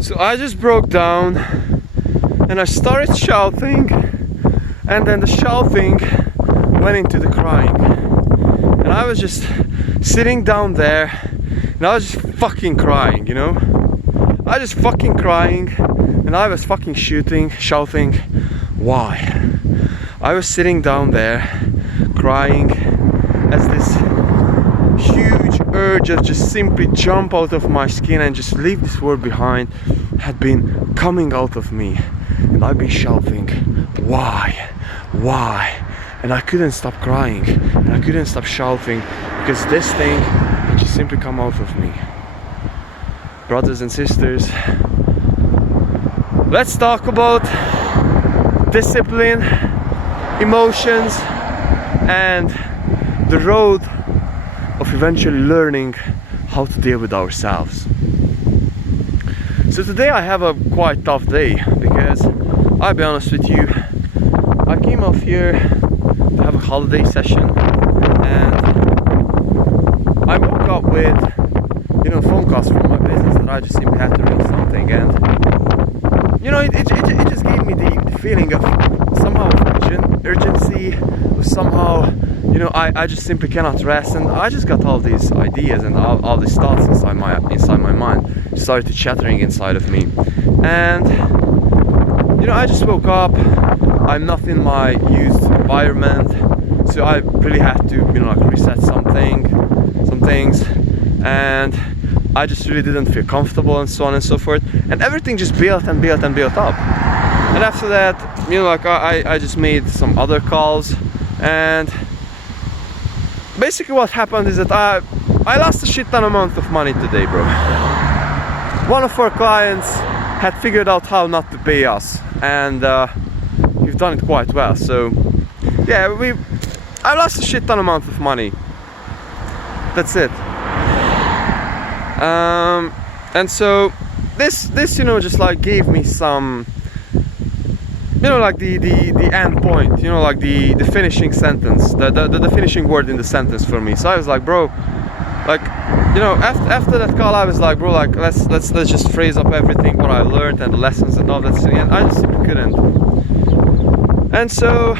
So I just broke down and I started shouting, and then the shouting went into the crying. And I was just sitting down there and I was just fucking crying, you know? I was just fucking crying and I was fucking shouting, why? I was sitting down there crying as this huge urge of just simply jump out of my skin and just leave this world behind had been coming out of me, and I'd be shouting, why? And I couldn't stop crying and I couldn't stop shouting because this thing had just simply come out of me. Brothers and sisters, let's talk about discipline, emotions, and the road of eventually learning how to deal with ourselves. So today I have a quite tough day because I'll be honest with you, I came off here to have a holiday session and I woke up with, you know, phone calls from my business that I just simply had to read something, and you know, it just gave me the feeling of somehow urgency, somehow, you know, I just simply cannot rest, and I just got all these ideas and all these thoughts inside my mind started chattering inside of me. And you know, I just woke up, I'm not in my used environment, so I really had to, you know, like reset some things, and I just really didn't feel comfortable and so on and so forth, and everything just built up. And after that, you know, like I just made some other calls, and basically what happened is that I lost a shit ton amount of money today, bro. One of our clients had figured out how not to pay us, and we've done it quite well. So yeah, I lost a shit ton amount of money. That's it. And so this you know, just like gave me some, you know, like the end point, you know, like the finishing sentence, the finishing word in the sentence for me. So I was like, bro, like, you know, after that call I was like, bro, like let's just phrase up everything what I learned and the lessons and all that, and I just simply couldn't. And so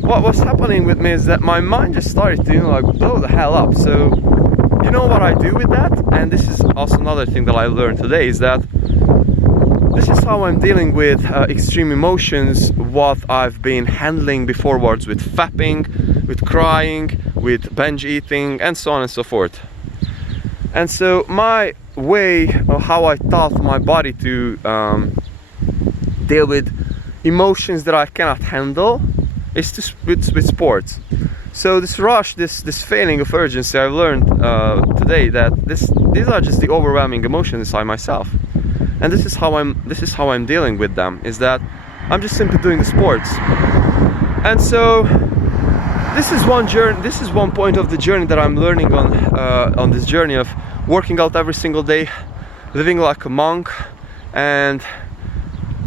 what was happening with me is that my mind just started to, you know, like blow the hell up. So you know what I do with that, and this is also another thing that I learned today, is that this is how I'm dealing with extreme emotions, what I've been handling beforewards with fapping, with crying, with binge eating, and so on and so forth. And so my way of how I taught my body to deal with emotions that I cannot handle is with sports. So this rush, this feeling of urgency, I've learned today that these are just the overwhelming emotions inside myself, and this is how I'm dealing with them. Is that I'm just simply doing the sports, and so this is one journey. This is one point of the journey that I'm learning on this journey of working out every single day, living like a monk, and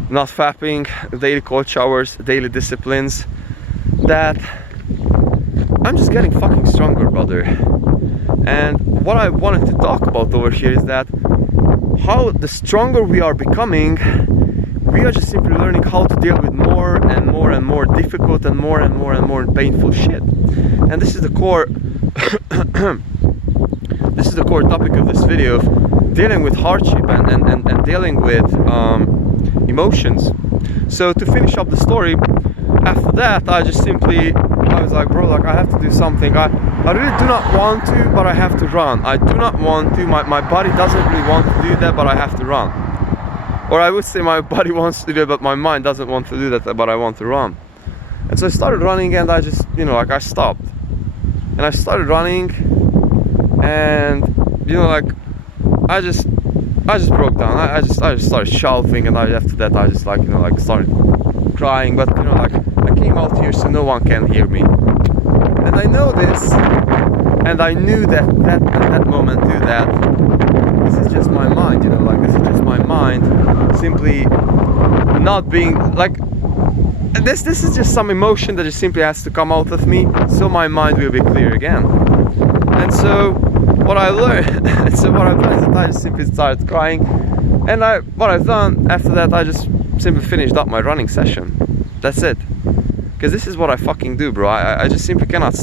not fapping, daily cold showers, daily disciplines. That I'm just getting fucking stronger, brother. And what I wanted to talk about over here is that how the stronger we are becoming, we are just simply learning how to deal with more and more difficult and more painful shit. And this is the core this is the core topic of this video, of dealing with hardship and dealing with emotions. So to finish up the story, after that I was like, bro, like I have to do something. I really do not want to, but I have to run. I do not want to, my body doesn't really want to do that, but I have to run. Or I would say my body wants to do it, but my mind doesn't want to do that, but I want to run. And so I started running, and I just, you know, like I stopped. And I started running, and, you know, like I just broke down. I just started shouting, and after that I just, like, you know, like started crying. But, you know, like I came out here so no one can hear me. And I know this, and I knew that at that moment too, that this is just my mind, you know, like this is just my mind simply not being like this is just some emotion that just simply has to come out of me, so my mind will be clear again. And so what I learned, so what I've done is that I just simply started crying, and what I've done after that, I just simply finished up my running session. That's it. Because this is what I fucking do, bro. I just simply cannot